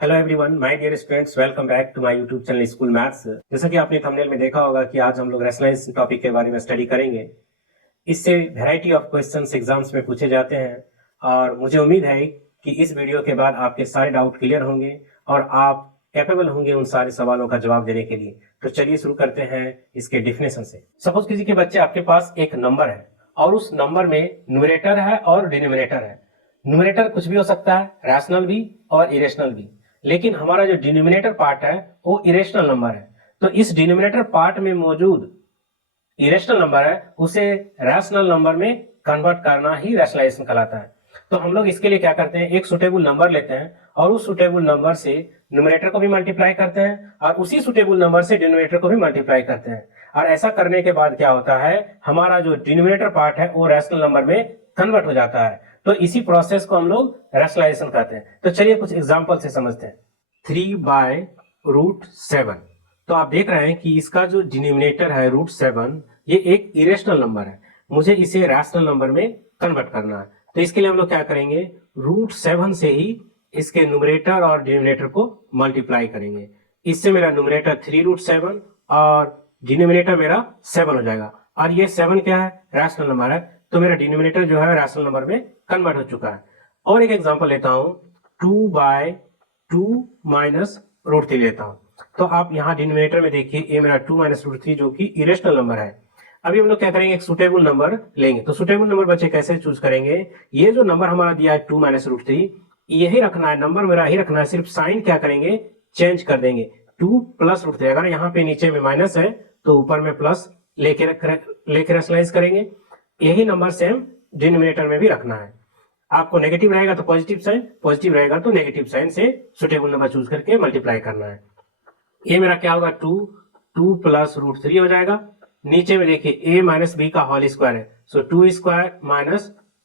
Hello everyone, my dear students, welcome back to my YouTube channel school maths. जैसा कि आपने thumbnail में देखा होगा कि आज हम लोग रैशनलाइज टॉपिक के बारे में स्टडी करेंगे। इससे वैरायटी ऑफ क्वेश्चंस एग्जाम्स में पूछे जाते हैं और मुझे उम्मीद है कि इस वीडियो के बाद आपके सारे डाउट क्लियर होंगे और आप कैपेबल होंगे उन सारे सवालों का जवाब देने के लिए। तो चलिए शुरू करते हैं इसके डिफिनेशन से। सपोज कीजिए कि बच्चे आपके पास एक नंबर है और उस नंबर में न्यूमरेटर है और डिनोमिनेटर है। न्यूमरेटर कुछ भी हो सकता है, रैशनल भी और इरेशनल भी, लेकिन हमारा जो डिनोमिनेटर पार्ट है वो इरेशनल नंबर है। तो इस डिनोमिनेटर पार्ट में मौजूद इरेशनल नंबर है उसे रैशनल नंबर में कन्वर्ट करना ही रैशनलाइजेशन कहलाता है। तो हम लोग इसके लिए क्या करते हैं, एक सुटेबल नंबर लेते हैं और उस सुटेबल नंबर से न्यूमरेटर को भी मल्टीप्लाई करते हैं और उसी सुटेबल नंबर से डिनोमिनेटर को भी मल्टीप्लाई करते हैं। और ऐसा करने के बाद क्या होता है, हमारा जो डिनोमिनेटर पार्ट है वो रैशनल नंबर में कन्वर्ट हो जाता है। तो इसी प्रोसेस को हम लोग रैशनलाइजेशन कहते हैं। तो चलिए कुछ एग्जांपल से समझते हैं। 3/√7, तो आप देख रहे हैं कि इसका जो डिनोमिनेटर है √7, ये एक इरेशनल नंबर है। मुझे इसे रैशनल नंबर में कन्वर्ट करना है। तो इसके लिए हम लोग क्या करेंगे, √7 से ही इसके न्यूमरेटर और डिनोमिनेटर को मल्टीप्लाई करेंगे। इससे मेरा न्यूमरेटर 3√7 और डिनोमिनेटर मेरा 7 हो जाएगा। और ये 7 क्या है, रैशनल नंबर है, तो मेरा डिनोमिनेटर जो है रैशनल नंबर में कन्वर्ट हो चुका है। और एक एग्जांपल लेता हूं, 2/2 - √3 लेता हूं। तो आप यहाँ डिनोमिनेटर में देखिए, ये मेरा 2 - √3 जो कि इरेशनल नंबर है। अभी हम लोग क्या करेंगे, एक सुटेबल नंबर लेंगे। तो सुटेबल नंबर बच्चे कैसे चूज करेंगे, ये जो नंबर हमारा दिया है 2 - √3, यही रखना है, नंबर मेरा ही रखना है, सिर्फ साइन क्या करेंगे, चेंज कर देंगे। 2 + √3, अगर यहाँ पे नीचे में माइनस है तो ऊपर में प्लस लेके रैशनलाइज करेंगे। यही नंबर सेम डिनोमिनेटर में भी रखना है। आपको नेगेटिव रहेगा तो पॉजिटिव साइन, पॉजिटिव रहेगा तो नेगेटिव साइन से सुटेबल नंबर चूज करके मल्टीप्लाई करना है। ये मेरा क्या होगा, 2 + √3 हो जाएगा। नीचे में देखिए a - b का होल स्क्वायर है, सो 2² -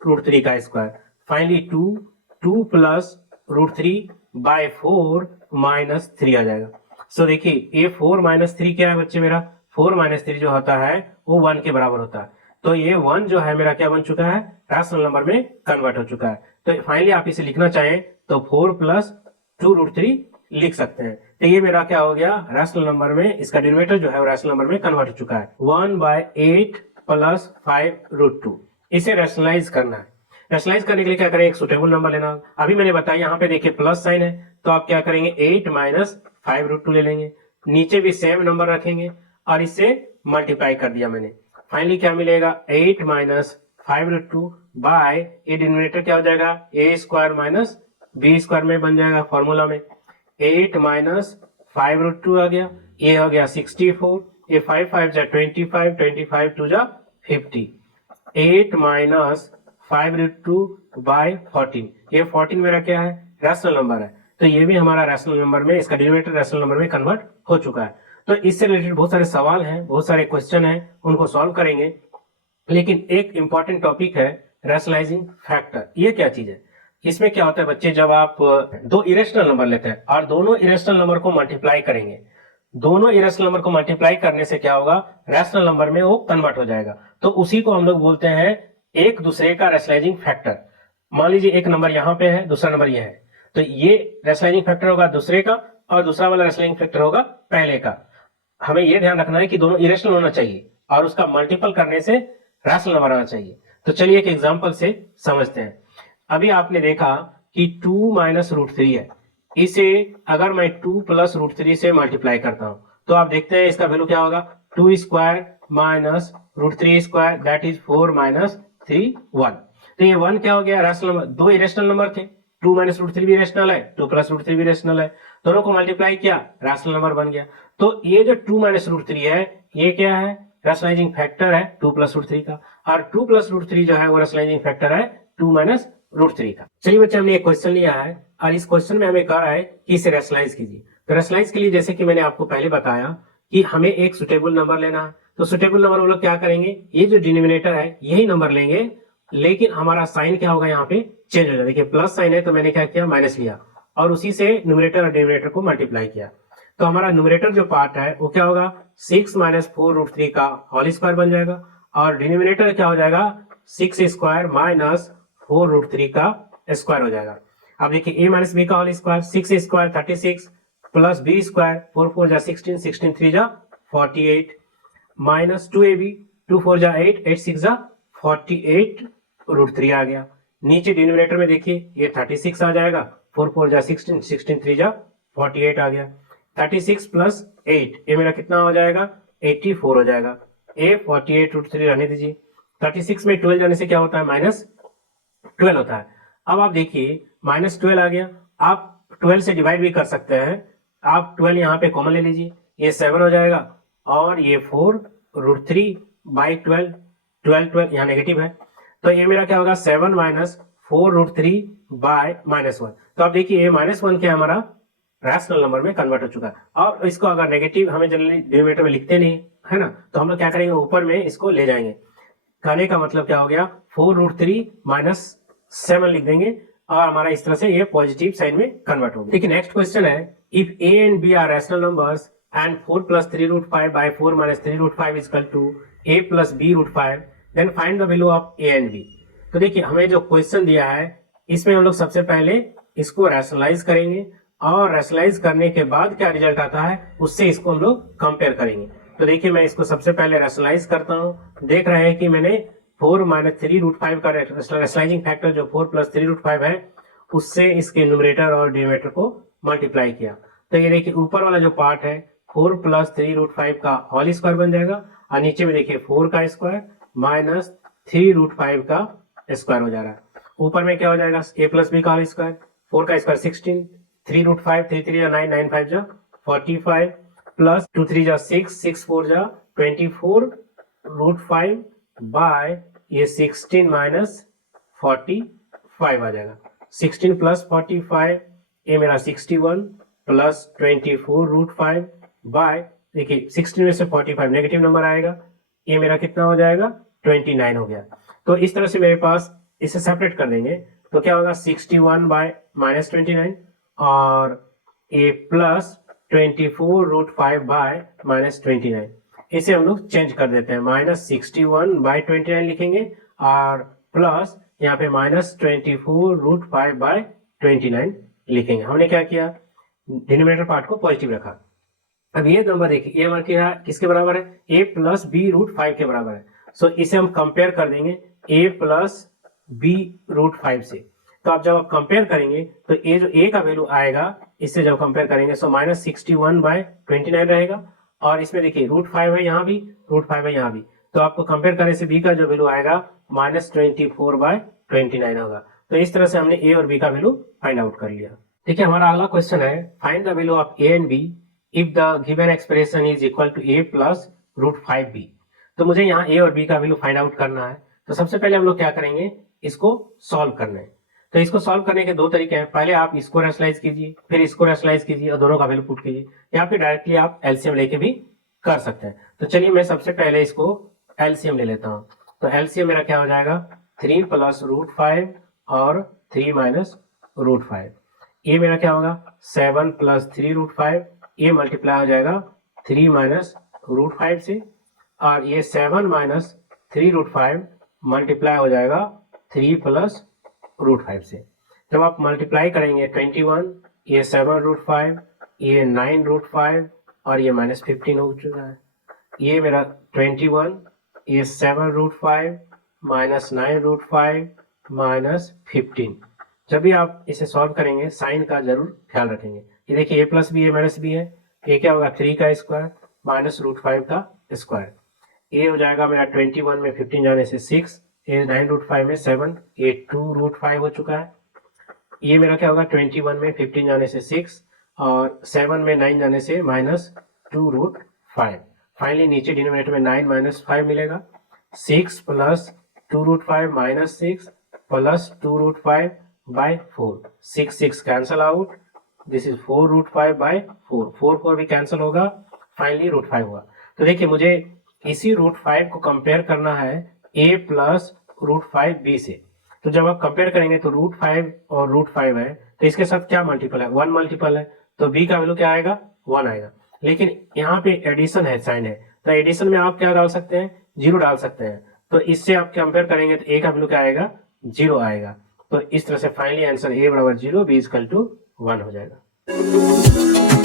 √3 का स्क्वायर। फाइनली 2 + √3/4 - 3 आ जाएगा। सो देखिए ये 4 - 3 क्या है बच्चे, मेरा 4 - 3 जो होता है वो 1 के बराबर होता है। तो ये 1 जो है मेरा क्या बन चुका है, रैशनल नंबर में कन्वर्ट हो चुका है। तो फाइनली आप इसे लिखना चाहें तो 4 + 2√3 लिख सकते हैं। तो ये मेरा क्या हो गया, रैशनल नंबर में इसका डिनोमिनेटर जो है वो रैशनल नंबर में कन्वर्ट हो चुका है। 1/8 + 5√2, इसे रैशनलाइज करना है। रैशनलाइज करने के लिए क्या करें, एक सुटेबल नंबर लेना। अभी मैंने बताया यहाँ पे देखिए प्लस साइन है, तो आप क्या करेंगे, 8 - 5√2 ले लेंगे। नीचे भी सेम नंबर रखेंगे और इससे मल्टीप्लाई कर दिया मैंने। फाइनली क्या मिलेगा, 8 - 5√2 बाय, ये डिनोमिनेटर क्या हो जाएगा, a² - b² में बन जाएगा फॉर्मूला में। 8 - 5√2 आ गया, ये हो गया 64, ये 5 × 5 = 25, 25 × 2 = 50। 8 - 5√2/14, ये 14 मेरा क्या है, रैशनल नंबर है। तो ये भी हमारा रैशनल नंबर में, इसका डिनोमिनेटर रैशनल नंबर में कन्वर्ट हो चुका है। तो इससे रिलेटेड बहुत सारे सवाल हैं, बहुत सारे क्वेश्चन हैं, उनको सॉल्व करेंगे। लेकिन एक इंपॉर्टेंट टॉपिक है रैशनलाइजिंग फैक्टर। ये क्या चीज है, इसमें क्या होता है बच्चे, जब आप दो इरेशनल नंबर लेते हैं और दोनों इरेशनल नंबर को मल्टीप्लाई करेंगे, दोनों इरेशनल नंबर को मल्टीप्लाई करने से क्या होगा, रैशनल नंबर में वो कन्वर्ट हो जाएगा। तो उसी को हम लोग बोलते हैं एक दूसरे का रैशनलाइजिंग फैक्टर। मान लीजिए एक नंबर यहाँ पे है, दूसरा नंबर ये है, तो ये रैशनलाइजिंग फैक्टर होगा दूसरे का और दूसरा वाला रैशनलाइजिंग फैक्टर होगा पहले का। हमें यह ध्यान रखना है कि दोनों इरेशनल होना चाहिए और उसका मल्टीपल करने से रैशनल नंबर आना चाहिए। तो चलिए एक एग्जांपल से समझते हैं। अभी आपने देखा कि 2 - √3 है, इसे अगर मैं 2 + √3 से मल्टीप्लाई करता हूं तो आप देखते हैं इसका वैल्यू क्या होगा, 2² - √3² दैट इज 4 - 3 1। तो ये 1 क्या हो गया, रैशनल नंबर। दो इरेशनल नंबर थे, 2 - √3 भी रेशनल है, 2 + √3 भी रेशनल है, दोनों को मल्टीप्लाई किया, रैशनल नंबर बन गया। तो ये जो 2 - √3 है, ये क्या है, रैशनलाइजिंग फैक्टर है 2 + √3 का, और 2 + √3 जो है वो रैशनलाइजिंग फैक्टर है 2 - √3 का। चलिए बच्चे, हमने एक क्वेश्चन लिया है और इस क्वेश्चन में हमें कहा है कि इसे रैशनलाइज कीजिए। तो रैशनलाइज के लिए जैसे कि मैंने आपको पहले बताया कि हमें एक सुटेबल नंबर लेना है। तो सुटेबल नंबर हम लोग क्या करेंगे, ये जो डिनोमिनेटर है यही नंबर लेंगे, लेकिन हमारा साइन क्या होगा, यहाँ पे चेंज हो जाएगा। देखिए प्लस साइन है तो मैंने क्या किया, माइनस लिया और उसी से न्यूमरेटर और डिनोमिनेटर को मल्टीप्लाई किया। तो हमारा न्यूमरेटर जो पार्ट है वो क्या होगा, 6 - 4√3 का होल स्क्वायर बन जाएगा और डिनोमिनेटर क्या हो जाएगा, 6² - 4√3 का स्क्वायर हो जाएगा। अब देखिए a माइनस बी का whole square 6 square 36 plus b square 4 4 जा 16 16 3 जा 48 माइनस 2ab 2 4 जा 8 8 6 जा 48√3 आ गया। नीचे डिनोमिनेटर में देखिए ये 36 आ जाएगा 4 4 जा 16 16 3 जा 48 आ गया। 36 प्लस 8 ये मेरा कितना हो जाएगा 84 हो जाएगा। ए 48√3 रहने दीजिए। 36 में 12 जाने से क्या होता है -12 होता है। अब आप देखिए -12 आ गया, आप 12 से डिवाइड भी कर सकते हैं। आप 12 यहाँ पे कॉमन ले लीजिए, ये 7 हो जाएगा और ये 4√3 बाई 12 12 यहाँ नेगेटिव है तो ये मेरा क्या होगा 7 माइनस 4√3 बाय -1। तो आप देखिए ये -1 क्या हमारा रैशनल नंबर में कन्वर्ट हो चुका है। और इसको अगर नेगेटिव हमें जनरली डिनोमिनेटर में लिखते नहीं है ना, तो हम लोग क्या करेंगे ऊपर में इसको ले जाएंगे। कहने का मतलब क्या हो गया 4√3 माइनस 7 लिख देंगे और हमारा इस तरह से ये पॉजिटिव साइन में कन्वर्ट होगा। देखिए नेक्स्ट क्वेश्चन है if a and b are rational numbers and 4 plus 3√5 by 4 minus 3√5 is equal to a plus b√5 then find the value of a and b। तो देखिए हमें जो क्वेश्चन दिया है इसमें हम लोग सबसे पहले इसको रैशनलाइज करेंगे और रैशनलाइज करने के बाद क्या रिजल्ट आता है उससे इसको हम लोग कंपेयर करेंगे। तो देखिए मैं इसको सबसे पहले रैशनलाइज करता हूँ। देख रहे हैं कि मैंने 4 माइनस 3√5 का रैशनलाइजिंग फैक्टर जो 4 प्लस 3√5 है उससे इसके न्यूमरेटर और डिनोमिनेटर को मल्टीप्लाई किया। तो ये देखिए ऊपर वाला जो पार्ट है 4 प्लस 3√5 का होल स्क्वायर बन जाएगा और नीचे में देखिए 4 का स्क्वायर माइनस 3√5 का स्क्वायर हो जा रहा है। ऊपर में क्या हो जाएगा a प्लस बी का होल स्क्वायर 4 का स्क्वायर 16 3√5 3 3 जा 9 9 5 जा 45 प्लस 2 3 जा 6 6 4 जा 24√5 बाय ये 16 माइनस 45 आ जाएगा। 16 प्लस 45 ये मेरा 61 प्लस 24√5 बाय देखिए 16 में से 45 नेगेटिव नंबर आएगा, ये मेरा कितना हो जाएगा 29 हो गया। तो इस तरह से मेरे पास इसे सेपरेट कर देंगे तो क्या होगा 61 बाय -29 और ए प्लस 24√5 बाय -29। इसे हम लोग चेंज कर देते हैं -61 बाय 29 लिखेंगे और प्लस यहाँ पे -24√5 बाय 29 लिखेंगे। हमने क्या किया डिनोमिनेटर पार्ट को पॉजिटिव रखा। अब ये नंबर देखिए ये हमारा क्या किसके बराबर है a प्लस b√5 के बराबर है। सो इसे हम कंपेयर कर देंगे a प्लस b√5 से। तो आप जब आप कंपेयर करेंगे तो ये जो a का वैल्यू आएगा इससे जब कंपेयर करेंगे सो -61 बाय 29 रहेगा और इसमें देखिए √5 है यहाँ भी √5 है यहाँ भी, तो आपको कंपेयर करने से b का जो वैल्यू आएगा -24 बाय 29 होगा। तो इस तरह से हमने a और b का वैल्यू फाइंड आउट कर लिया। देखिए हमारा अगला क्वेश्चन है find the value of a and b if the given expression is equal to a plus √5b। तो मुझे यहाँ a और b का वैल्यू फाइंड आउट करना है। तो सबसे पहले हम लोग क्या करेंगे इसको सॉल्व करना है। तो इसको सॉल्व करने के दो तरीके हैं, पहले आप इसको रैशनलाइज कीजिए फिर इसको रैशनलाइज कीजिए और दोनों का वैल्यू पुट कीजिए या फिर डायरेक्टली आप एलसीएम लेके भी कर सकते हैं। तो चलिए मैं सबसे पहले इसको एलसीएम ले लेता हूँ। तो एलसीएम मेरा क्या हो जाएगा 3 प्लस √5 और 3 माइनस √5। ये मेरा क्या होगा 7 प्लस 3√5 ये मल्टीप्लाई हो जाएगा 3 माइनस √5 से और ये 7 माइनस 3√5 मल्टीप्लाई हो जाएगा 3 प्लस √5 से। जब आप मल्टीप्लाई करेंगे 21 ये 7√5 ये 9√5 और ये -15 हो चुका है। ये मेरा 21 ये 7√5 -9√5 -15। जब भी आप इसे सॉल्व करेंगे साइन का जरूर ख्याल रखेंगे। ये देखिए a प्लस बी है माइनस बी है, ये क्या होगा 3 का स्क्वायर माइनस √5 का स्क्वायर। ये हो जाएगा मेरा 21 में 15 जाने से 6, ये 9√5 में 7, ये 2√5 हो चुका है। ये मेरा क्या होगा 21 में 15 जाने से 6 और 7 में 9 जाने से -2√5। फाइनली नीचे डिनोमिनेटर में 9 माइनस 5 मिलेगा। 6 plus 2√5 minus 6 plus 2√5 by 4। 6 6 cancel out, this is 4√5 by 4। 4 भी कैंसल होगा, फाइनली √5 हुआ। तो देखिए मुझे इसी √5 को कंपेयर करना है a प्लस √5b से। तो जब आप कंपेयर करेंगे तो √5 और √5 है तो इसके साथ क्या मल्टीपल है 1 मल्टीपल है तो b का वैल्यू क्या आएगा 1 आएगा। लेकिन यहाँ पे एडिशन है साइन है तो एडिशन में आप क्या डाल सकते हैं 0 डाल सकते हैं। तो इससे आप कंपेयर करेंगे तो a का वैल्यू क्या आएगा 0 आएगा। तो इस तरह से फाइनली आंसर a बराबर 0, b इक्वल टू 1 हो जाएगा।